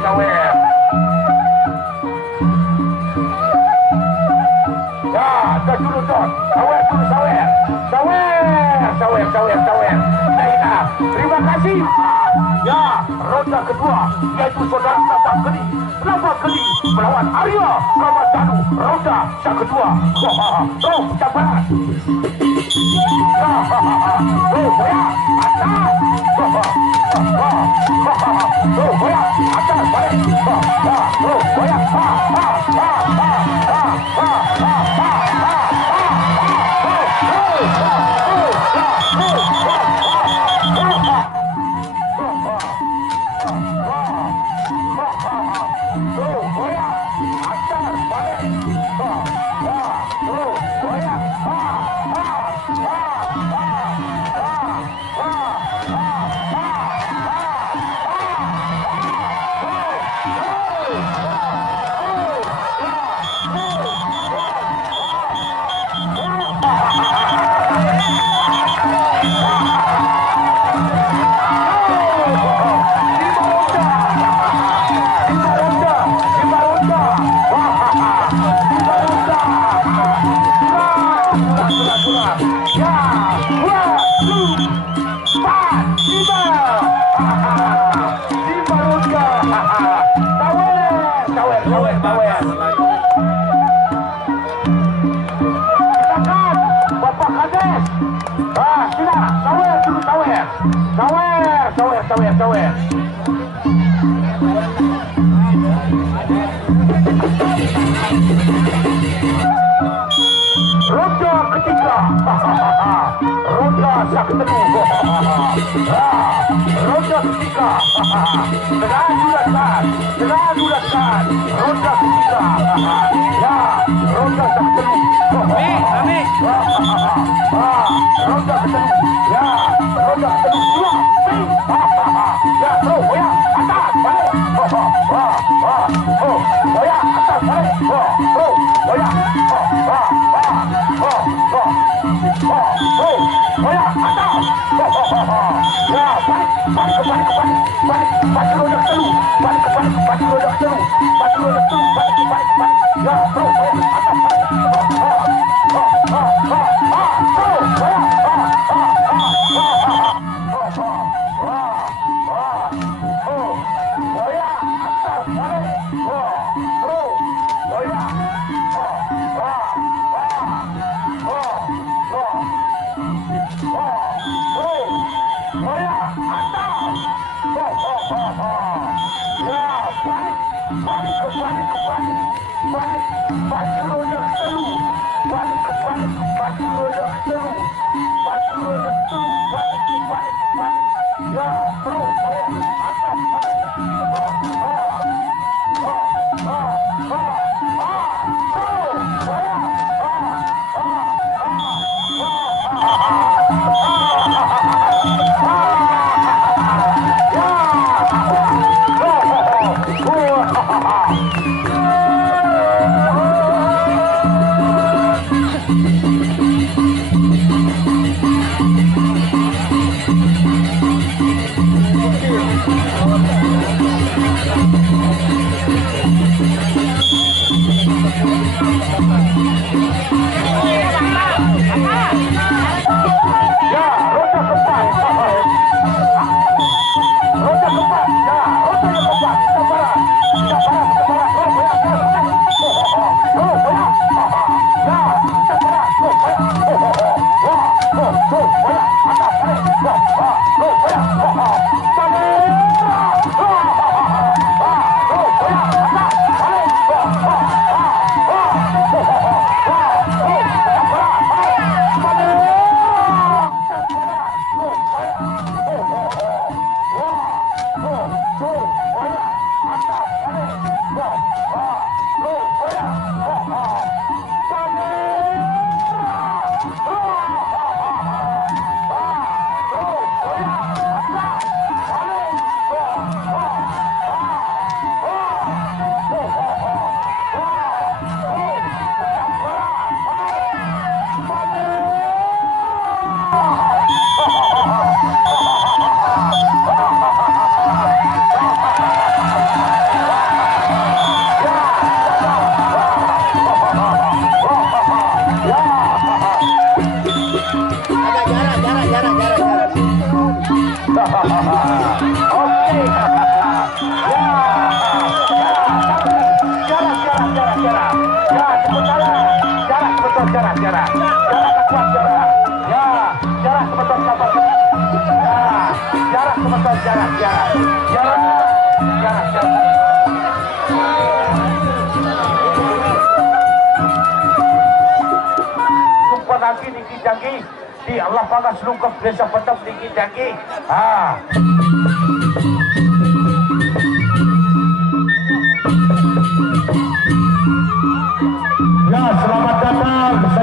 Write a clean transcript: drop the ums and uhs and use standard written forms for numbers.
Sawer. Ya, dulu Don. Sawer. Baiklah, terima kasih. Ya, ronda kedua yaitu saudara Lapak Geli melawan Arya Selamat Danu. Ronda yang kedua. Oh, cabaran. Oh, boya, atas. Oh, boya, atas balik. Oh, boya. Sawer. Ronda ketiga. Ronda yang kedua. Ronda ketiga. Terang ronda ketiga. Ya, ronda yang kedua. Amik. Ronda kedua. Ya, ronda kedua. Ya, bro, boya, atas, balik. Boya, atas, balik. Bro, boya. Boya, atas. Ya, balik roda kedua. Balik roda kedua. Ya, bro, boya, atas, balik. Di Allah panas lungkap desa petang dikit jangki. Ya, selamat datang.